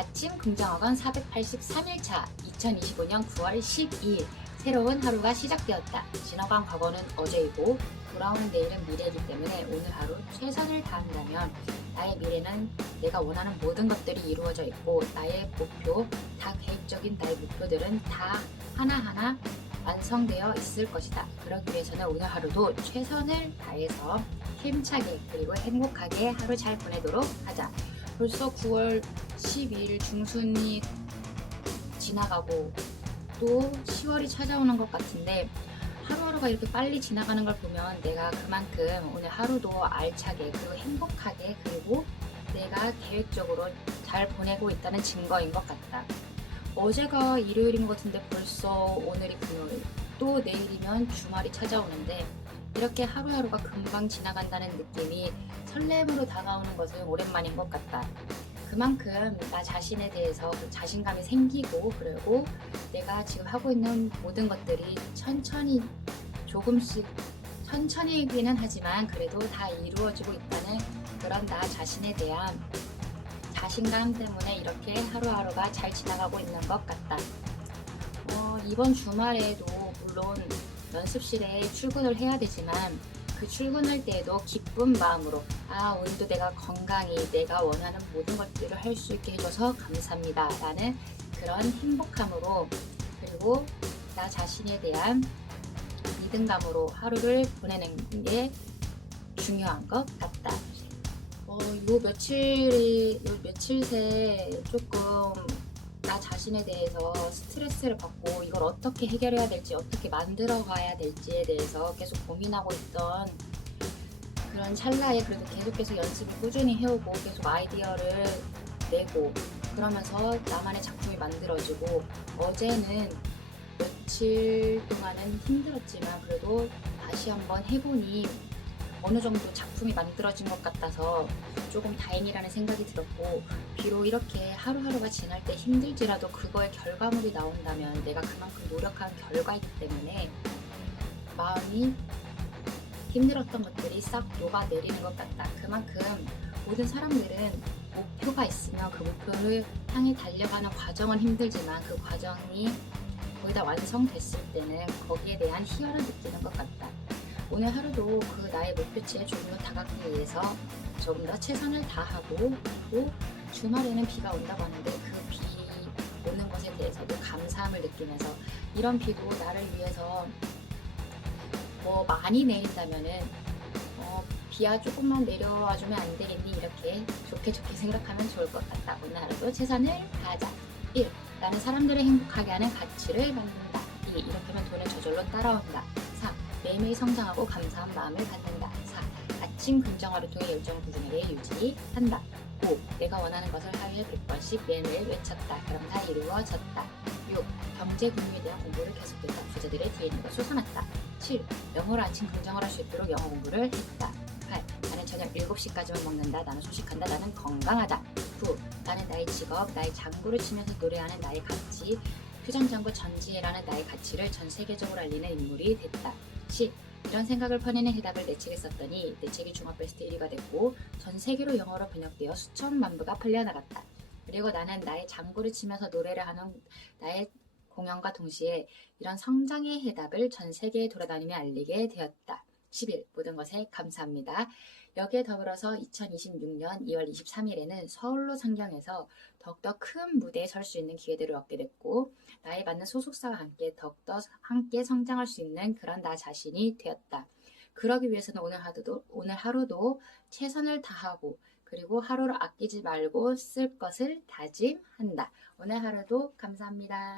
아침 긍정학원 483일차 2025년 9월 12일 새로운 하루가 시작되었다. 지나간 과거는 어제이고 돌아오는 내일은 미래이기 때문에 오늘 하루 최선을 다한다면 나의 미래는 내가 원하는 모든 것들이 이루어져 있고 나의 목표, 다 계획적인 나의 목표들은 다 하나하나 완성되어 있을 것이다. 그러기 위해서는 오늘 하루도 최선을 다해서 힘차게 그리고 행복하게 하루 잘 보내도록 하자. 벌써 9월 12일 중순이 지나가고 또 10월이 찾아오는 것 같은데 하루하루가 이렇게 빨리 지나가는 걸 보면 내가 그만큼 오늘 하루도 알차게 그리고 행복하게 그리고 내가 계획적으로 잘 보내고 있다는 증거인 것 같다. 어제가 일요일인 것 같은데 벌써 오늘이 금요일 또 내일이면 주말이 찾아오는데 이렇게 하루하루가 금방 지나간다는 느낌이 설렘으로 다가오는 것은 오랜만인 것 같다. 그만큼 나 자신에 대해서 그 자신감이 생기고 그리고 내가 지금 하고 있는 모든 것들이 천천히 조금씩 천천히기는 하지만 그래도 다 이루어지고 있다는 그런 나 자신에 대한 자신감 때문에 이렇게 하루하루가 잘 지나가고 있는 것 같다. 어, 이번 주말에도 물론 연습실에 출근을 해야 되지만 그 출근할 때에도 기쁜 마음으로 아 오늘도 내가 건강히 내가 원하는 모든 것들을 할 수 있게 해줘서 감사합니다 라는 그런 행복함으로 그리고 나 자신에 대한 믿음감으로 하루를 보내는 게 중요한 것 같다. 어, 요 며칠이 요 며칠 새 조금 나 자신에 대해서 스트레스를 받고 이걸 어떻게 해결해야 될지 어떻게 만들어 가야 될지에 대해서 계속 고민하고 있던 그런 찰나에 그래도 계속해서 연습을 꾸준히 해오고 계속 아이디어를 내고 그러면서 나만의 작품이 만들어지고 어제는 며칠 동안은 힘들었지만 그래도 다시 한번 해보니 어느 정도 작품이 만들어진 것 같아서 조금 다행이라는 생각이 들었고 비록 이렇게 하루하루가 지날 때 힘들지라도 그거의 결과물이 나온다면 내가 그만큼 노력한 결과이기 때문에 마음이 힘들었던 것들이 싹 녹아내리는 것 같다. 그만큼 모든 사람들은 목표가 있으면 그 목표를 향해 달려가는 과정은 힘들지만 그 과정이 거의 다 완성됐을 때는 거기에 대한 희열을 느끼는 것 같다. 오늘 하루도 그 나의 목표치에 조금 더 다가가기 위해서 조금 더 최선을 다하고 또 주말에는 비가 온다고 하는데 그 비 오는 것에 대해서도 감사함을 느끼면서 이런 비도 나를 위해서 뭐 많이 내린다면은 어, 비야 조금만 내려와주면 안 되겠니 이렇게 좋게 좋게 생각하면 좋을 것 같다. 오늘 하루도 최선을 다하자. 1. 나는 사람들을 행복하게 하는 가치를 만든다. 2. 이렇게 하면 돈은 저절로 따라온다. 3. 매일매일 성장하고 감사한 마음을 갖는다. 4. 아침 긍정하루 통해 열정을 꾸준하게 유지한다. 5. 내가 원하는 것을 하루에 100번씩 매일매일 외쳤다. 그럼 다 이루어졌다. 6. 경제 금융에 대한 공부를 계속해서 부자들의 뒤에 있는 걸 솟아났다. 7. 영어로 아침 긍정을 할수 있도록 영어 공부를 했다. 8. 나는 저녁 7시까지만 먹는다. 나는 소식한다. 나는 건강하다. 9. 나는 나의 직업, 나의 장구를 치면서 노래하는 나의 가치, 퓨전장구 전지혜라는 나의 가치를 전 세계적으로 알리는 인물이 됐다. 10. 이런 생각을 퍼내는 해답을 내 책에 썼더니 내 책이 종합 베스트 1위가 됐고 전 세계로 영어로 번역되어 수천만 부가 팔려나갔다. 그리고 나는 나의 장구를 치면서 노래를 하는 나의 공연과 동시에 이런 성장의 해답을 전 세계에 돌아다니며 알리게 되었다. 10일 모든 것에 감사합니다. 여기에 더불어서 2026년 2월 23일에는 서울로 상경해서 더욱더 큰 무대에 설 수 있는 기회들을 얻게 됐고 나에 맞는 소속사와 함께 더욱더 함께 성장할 수 있는 그런 나 자신이 되었다. 그러기 위해서는 오늘 하루도 오늘 하루도 최선을 다하고 그리고 하루를 아끼지 말고 쓸 것을 다짐한다. 오늘 하루도 감사합니다.